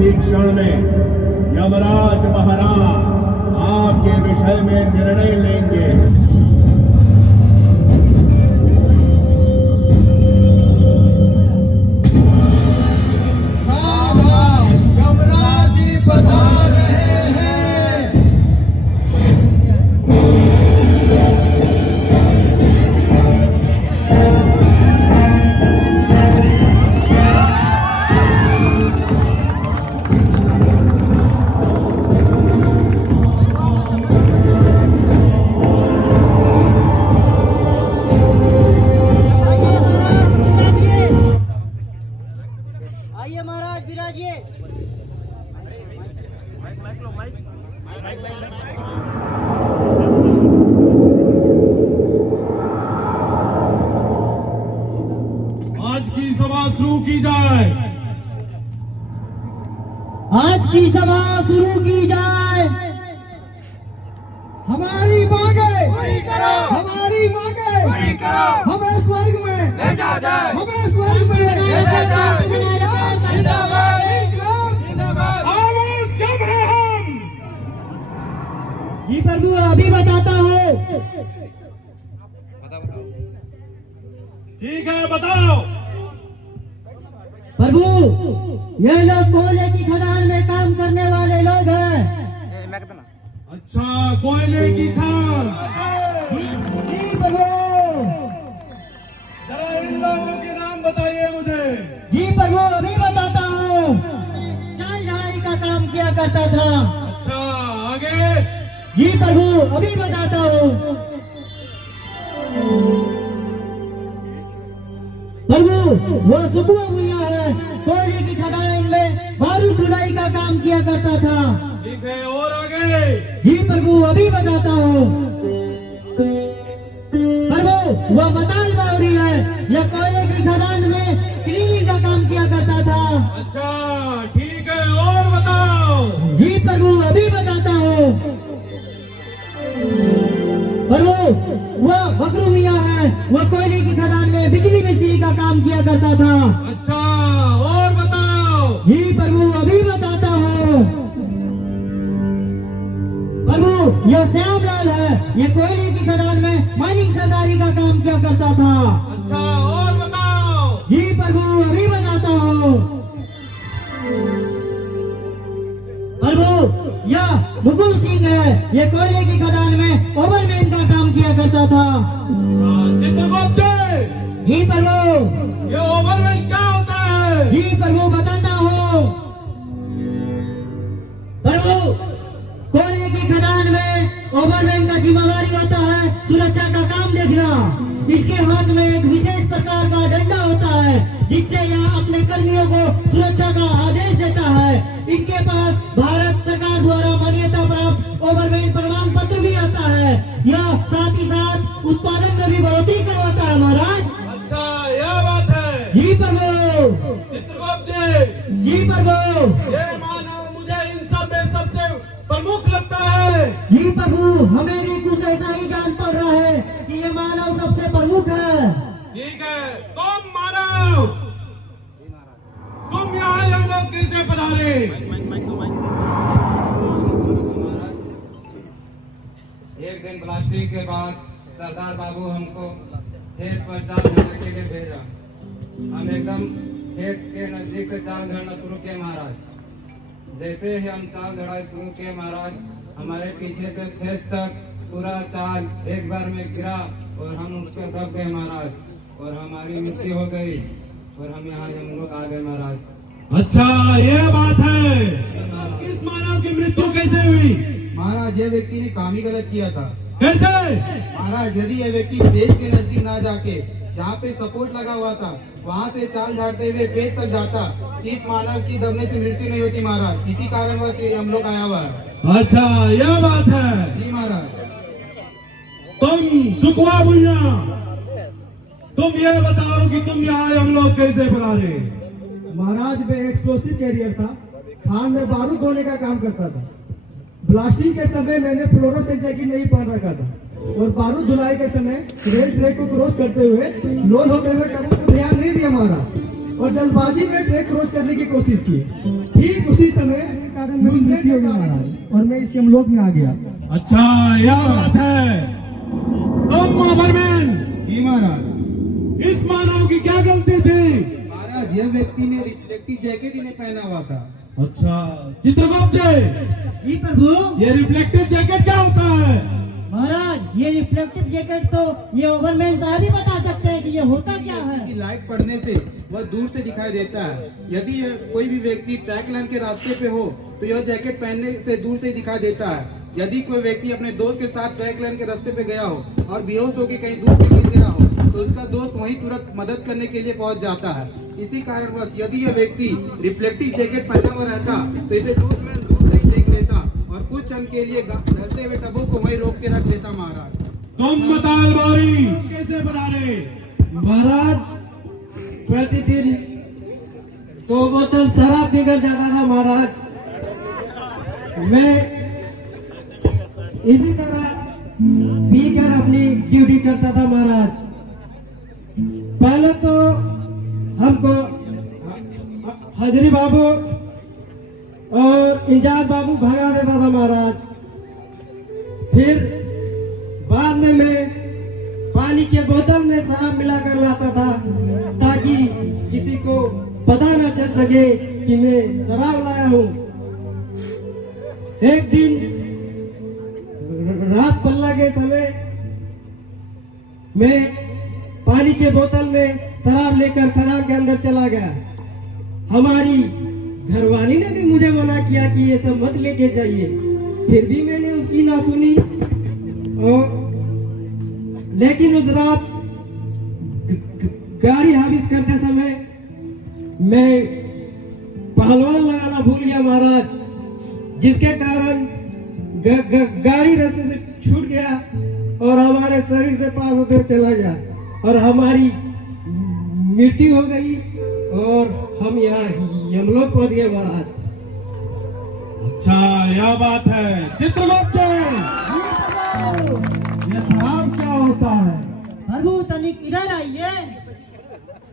इसी क्षण में यमराज महाराज आपके विषय में निर्णय लेंगे। यमराज जी पधार रहे हैं। आइए महाराज विराजिए। आज की सभा शुरू की जाए। आज की सभा शुरू की जाए। हमारी मांगे हमारी मांगे हमें स्वर्ग में ले जा जाए, हमें स्वर्ग में ले जा जाए। जिंदाबाद जिंदाबाद। आवश्यक है हम। जी प्रभु अभी बताता हूँ। ठीक है, बताओ। प्रभु ये लोग कोयले की खदान में काम करने वाले लोग हैं। अच्छा, कोयले की खान। जी प्रभु। जरा इन लोगों के नाम बताइए मुझे। जी प्रभु अभी बताता हूँ। चाल ढाई का काम किया करता था। अच्छा, आगे। जी प्रभु अभी बताता हूँ। प्रभु वो सुखुआ भैया है, कोयले की खदान में बारूद धुलाई का काम किया करता था। ठीक है, और आगे। जी प्रभु अभी बताता हूँ। प्रभु वह मताल बावरी है, यह कोयले की खदान में क्लीनिंग का काम किया करता था। अच्छा, ठीक है, और बताओ। जी प्रभु अभी बताता हूँ। प्रभु वह बकरू मियाँ है, वह कोयले की खदान में बिजली मिस्त्री का काम किया करता था। अच्छा, और बताओ। जी प्रभु अभी बताता हूँ। प्रभु यह श्यामलाल है, यह कोयले की खदान में माइनिंग सरदारी का काम किया करता था। अच्छा, और बताओ। जी प्रभु अभी बताता हूँ। प्रभु यह मुकुल सिंह है, यह कोयले की खदान में ओवरमैन का काम किया करता था। अच्छा, चित्रगुप्त जी, जी प्रभु। ये ओवरमैन क्या होता है? जी प्रभु बताता हूँ। प्रभु कोयले की खदान में ओवरमैन का जिम्मेवारी होता है सुरक्षा का काम देखना। इसके हाथ में एक विशेष प्रकार का डंडा होता है, जिससे यह अपने कर्मियों को सुरक्षा का आदेश देता है। इनके पास भारत सरकार द्वारा मान्यता प्राप्त ओवरमैन प्रमाण पत्र भी आता है। यह साथ ही साथ उत्पादन में भी बढ़ोतरी करवाता है महाराज। अच्छा, यह बात है। जी प्रभु। चित्रगुप्त जी, जी प्रभु। ये मानव मुझे इन सब में सबसे प्रमुख लगता है। जी प्रभु हमें भी कुछ ऐसा ही जान पड़ रहा है कि ये मानव सबसे प्रमुख है। ठीक है, तुम मानव, तुम यहाँ हम लोग कैसे पधारे? एक दिन ब्लास्टिंग के बाद सरदार बाबू हमको ठेस पर चाल झड़ने के लिए भेजा। हम एकदम ठेस के नजदीक से चाल झड़ना शुरू किए महाराज। जैसे ही हम चाल झड़ाई शुरू किए महाराज, हमारे पीछे से ठेस तक पूरा चाल एक बार में गिरा और हम उस पर दब गए महाराज, और हमारी मृत्यु हो गई और हम यहाँ यमलोक आ गए महाराज। अच्छा, ये बात है। इस मानव की मृत्यु कैसे हुई? महाराज ये व्यक्ति ने काम ही गलत किया था। कैसे? महाराज यदि यह व्यक्ति फेस के नजदीक ना जाके जहाँ पे सपोर्ट लगा हुआ था वहाँ से चाल झाड़ते हुए फेस तक जाता, इस मानव की दबने से मृत्यु नहीं होती महाराज। इसी कारणवश ये हम लोग आया हुआ है। अच्छा, यह बात है। जी महाराज। तुम सुखवा भैया, तुम ये बताओ कि तुम यहाँ हम लोग कैसे पधारे? महाराज में एक्सप्लोसिव कैरियर था, खान में बारूद धोने का काम करता था। ब्लास्टिंग के समय मैंने फ्लोरोसेंट जैकेट नहीं पहन रखा था और बारूद धुलाई के समय रेल ट्रैक को क्रॉस करते हुए लोड होते हुए टबू को ध्यान नहीं दिया महाराज, और जल्दबाजी में ट्रैक क्रॉस करने की कोशिश की। ठीक उसी समय मेरी मृत्यु हो गई महाराज, और मैं इस यमलोक में आ गया। अच्छा यह बात है। तुम ओवरमैन, जी महाराज। इस मानव की क्या गलती थी? महाराज यह व्यक्ति ने रिफ्लेक्टिव जैकेट ही नहीं पहना हुआ था। अच्छा चित्रगुप्त जी, जी प्रभु। ये रिफ्लेक्टिव जैकेट क्या होता है? महाराज ये रिफ्लेक्टिव जैकेट तो ये ओवरमैन साहब ही बता सकते हैं कि ये होता क्या है। कि लाइट पड़ने से वह दूर से दिखाई देता है। यदि कोई भी व्यक्ति ट्रैक लाइन के रास्ते पे हो तो यह जैकेट पहनने से दूर से ही दिखाई देता है। यदि कोई व्यक्ति अपने दोस्त के साथ ट्रैक लाइन के रास्ते पे गया हो और बेहोश होकर कहीं दूर पे गिर गया हो तो उसका दोस्त वहीं तुरंत मदद करने के लिए पहुंच जाता है। इसी कारणवश यदि यह व्यक्ति रिफ्लेक्टिव जैकेट पहना हुआ रहता तो इसे दूर से ही देख लेता और कुछ क्षण के लिए ढलते हुए टबों को वहीं रोक के रख लेता। महाराज तुम बताल बारी कैसे बना रहे? महाराज प्रतिदिन 2 बोतल शराब पीकर जाता था महाराज। मैं इसी तरह पीकर अपनी ड्यूटी करता था महाराज। पहले तो हमको हजरी बाबू और इंचार्ज बाबू भगा देता था महाराज। फिर बाद में मैं पानी के बोतल में शराब मिलाकर लाता था ताकि किसी को पता न चल सके कि मैं शराब लाया हूँ। एक दिन रात पल्ला के समय मैं पानी के बोतल में शराब लेकर खदान के अंदर चला गया। हमारी घरवाली ने भी मुझे मना किया कि ये सब मत लेके जाइए, फिर भी मैंने उसकी ना सुनी। और लेकिन उस रात गाड़ी हाविस करते समय मैं पहलवान लगाना भूल गया महाराज, जिसके कारण गाड़ी रास्ते से छूट गया और हमारे शरीर से पास होते चला गया और हमारी मृत्यु हो गई और हम यहाँ यमलोक पहुंच गए महाराज। अच्छा यह बात है। चित्रगुप्त जी, ये शराब क्या होता है? प्रभु तनिक इधर आइए।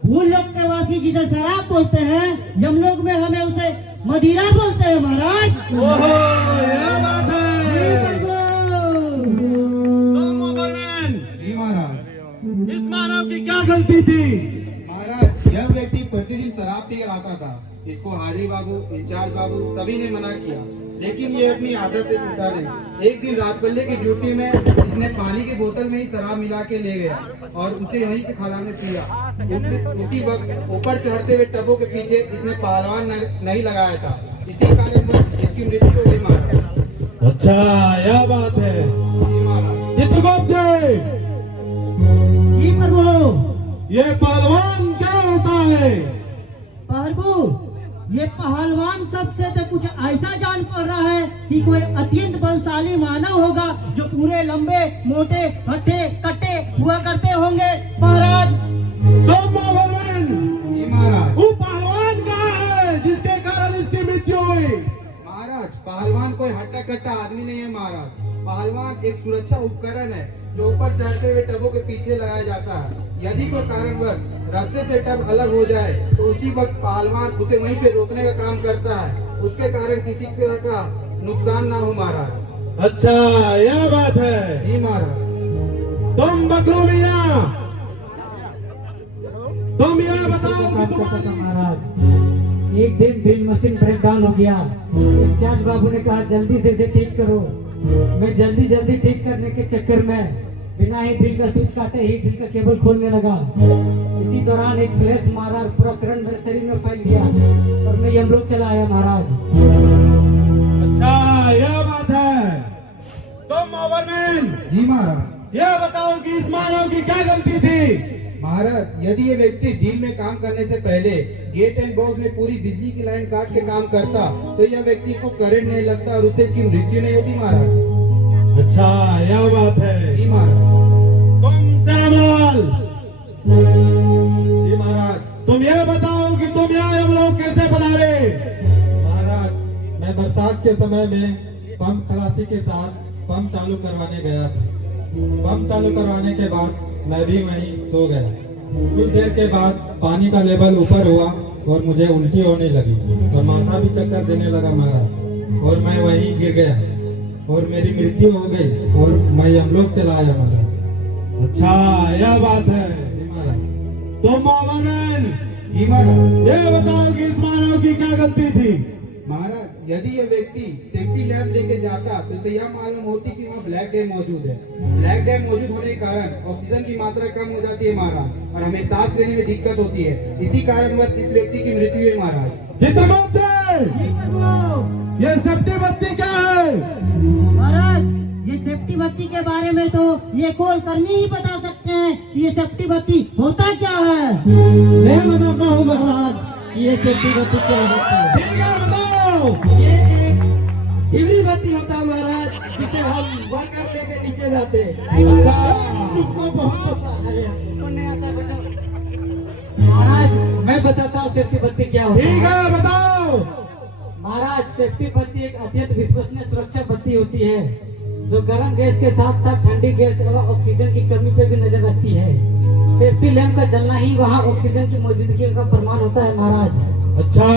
भूल लोक के वासी जिसे शराब बोलते हैं, यमलोक में हमें उसे मदिरा बोलते हैं महाराज। ओहो यह बात है। तुम ओवरमैन, जी महाराज। इस मानव की क्या गलती थी? महाराज यह व्यक्ति प्रतिदिन शराब पीकर आता था। इसको हाजी बाबू, इंचार्ज बाबू सभी ने मना किया, लेकिन ये अपनी आदत से छूटा नहीं। एक दिन रात बल्ले की ड्यूटी में इसने पानी की बोतल में ही शराब मिला के ले गया और उसे वहीं पे खदान में पिया। उसी वक्त ऊपर चढ़ते हुए टबों के पीछे इसने पहलवान नहीं लगाया था। इसी कारण इसकी मृत्यु हो गई महाराज। अच्छा यह बात है। जी महाराज। चित्रगुप्त जी, जी प्रभु। ये पहलवान क्या होता है? प्रभु ये पहलवान सबसे तो कुछ ऐसा जान पड़ रहा है कि कोई अत्यंत बलशाली मानव होगा जो पूरे लंबे मोटे हट्टे कट्टे हुआ करते होंगे महाराज। तुम ओवरमैन, जी महाराज। वो पहलवान कहाँ है जिसके कारण इसकी मृत्यु हुई? महाराज पहलवान कोई हट्टा कट्टा आदमी नहीं है महाराज। पहलवान एक सुरक्षा उपकरण है जो ऊपर चढ़ते हुए टबों के पीछे लगाया जाता है। यदि कोई कारणवश रास्ते से टब अलग हो जाए तो उसी वक्त पहलवान उसे वहीं पे रोकने का काम करता है, उसके कारण किसी तरह का नुकसान ना हो महाराज। अच्छा यह बात है। जी महाराज। तुम बकरू मियां, तुम यह बताओ कि तुम्हारी महाराज एक दिन ड्रिल मशीन ब्रेक डाउन हो गया। इंचार्ज बाबू ने कहा जल्दी से इसे ठीक करो। मैं जल्दी ठीक करने के चक्कर में बिना ही ड्रिल का स्विच काटे ही ड्रिल का केबल खोलने लगा। इसी दौरान एक फ्लैश मारा और पूरा करंट मेरे शरीर में फैल गया और मैं यमलोक चला आया महाराज। अच्छा यह बात है। तुम ओवरमैन, जी महाराज। यह बताओ कि इस मानव की क्या गलती थी? महाराज यदि ये व्यक्ति डील में काम करने से पहले गेट एंड बॉक्स में पूरी बिजली की लाइन काट के काम करता तो यह व्यक्ति को करंट नहीं लगता और उससे इसकी मृत्यु नहीं होती महाराज। अच्छा यह बात है। जी महाराज। तुम श्यामल, जी महाराज। तुम यह बताओ कि तुम यहाँ यमलोक कैसे पधारे? महाराज मैं बरसात के समय में पंप खलासी के साथ पंप चालू करवाने गया था। पंप चालू करवाने के बाद मैं भी वहीं सो गया। कुछ देर के बाद पानी का लेवल ऊपर हुआ और मुझे उल्टी होने लगी और माथा भी चक्कर देने लगा महाराज, और मैं वहीं गिर गया और मेरी मृत्यु हो गई और मैं यमलोक चला आया महाराज। अच्छा यह बात है। जी महाराज। तो मोमिन जी महाराज। ये बताओ कि इस मानव की क्या गलती थी? महाराज यदि ये व्यक्ति सेफ्टी लैम्प लेके जाता तो इसे यह मालूम होती कि वहाँ ब्लैक डैम मौजूद है। ब्लैक डैम मौजूद होने के कारण ऑक्सीजन की मात्रा कम हो जाती है महाराज, और हमें सांस लेने में दिक्कत होती है। इसी कारणवश इस व्यक्ति की मृत्यु हुई महाराज। चित्रगुप्त ये सेफ्टी बत्ती क्या है? महाराज ये सेफ्टी बत्ती के बारे में तो ये कोल कर्मी ही बता सकते हैं कि ये सेफ्टी बत्ती होता क्या है। मैं बताता हूँ महाराज ये सेफ्टी बत्ती क्या होती है। ठीक है बताओ। ये एक डिबरी बत्ती होता है महाराज, जिसे हम वर्कर लेके नीचे जाते हैं। अच्छा तुमको बहुत पता है। महाराज मैं बताता हूँ सेफ्टी बत्ती क्या होती ठीक है। है बताओ। महाराज सेफ्टी बत्ती एक अत्यंत विश्वसनीय सुरक्षा बत्ती होती है जो गर्म गैस के साथ साथ ठंडी गैस और ऑक्सीजन की कमी पे भी नजर रखती है। सेफ्टी लैंप का जलना ही वहाँ ऑक्सीजन की मौजूदगी का प्रमाण होता है महाराज। अच्छा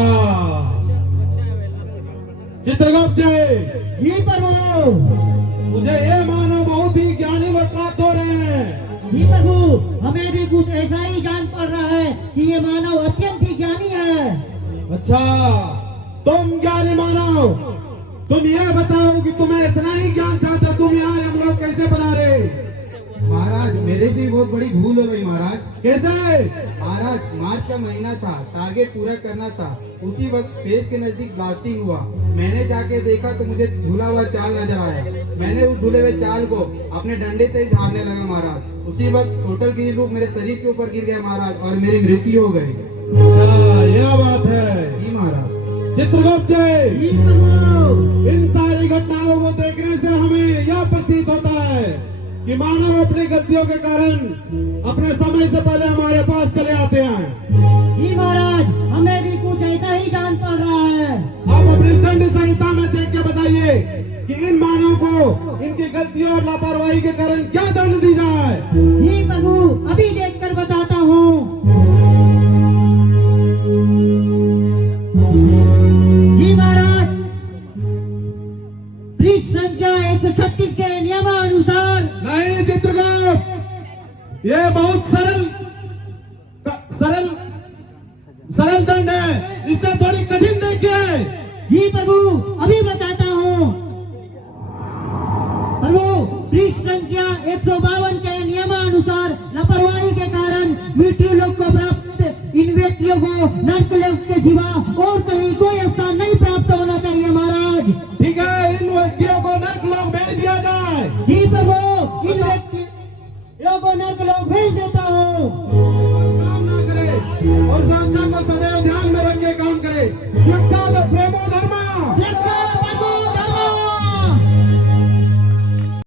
चित्रगुप्त जी प्रभु। मुझे ये मानो बहुत ही ज्ञानी व प्राप्त हो रहे हैं। जी प्रभु हमें भी कुछ ऐसा ही जान पड़ रहा है कि ये मानव अत्यंत ही ज्ञानी है। अच्छा तुम ज्ञानी मानव, तुम ये बताओ कि तुम्हें इतना ही ज्ञान था तो तुम यहाँ हम लोग कैसे बना रहे? महाराज मेरे से बहुत बड़ी भूल हो गई महाराज। कैसे? महाराज मार्च का महीना था, टारगेट पूरा करना था। उसी वक्त फेस के नजदीक ब्लास्टिंग हुआ। मैंने जाके देखा तो मुझे झूला हुआ चाल नजर आया। मैंने उस झूले हुए चाल को अपने डंडे से ही झाड़ने लगा महाराज। उसी वक्त टोटल गिरी रूप मेरे शरीर के ऊपर गिर गया महाराज, और मेरी मृत्यु हो गई। अच्छा यह बात है। जी महाराज। चित्रगुप्त जी प्रभु। इन सारी घटनाओं को देखने से हमें यह प्रतीत होता है कि मानव अपनी गलतियों के कारण अपने समय से पहले हमारे पास चले आते हैं। जी महाराज हमें भी कुछ ऐसा ही जान पड़ रहा है। आप अपनी दंड संहिता में देख के बताइए कि इन मानव को इनकी गलतियों और लापरवाही के कारण क्या दंड दी जाए। जी प्रभु अभी देखकर बताता हूँ। जी महाराज पृष्ठ संख्या 136 के नियमानुसार। नहीं चित्रगुप्त, ये बहुत सरल दंड है, इससे थोड़ी कठिन देखिए। जी प्रभु अभी बताता हूँ। प्रभु पृष्ठ संख्या 152 के नियमानुसार लापरवाही के कारण मृत्यु लोक को प्राप्त इन व्यक्तियों को नर्क लोक के सिवा और कहीं कोई स्थान नहीं प्राप्त होना चाहिए महाराज। ठीक है इन व्यक्तियों को नर्क लोक भेज दिया जाए। जी प्रभु इन व्यक्तियों को नर्क लोक भेज देता हूँ।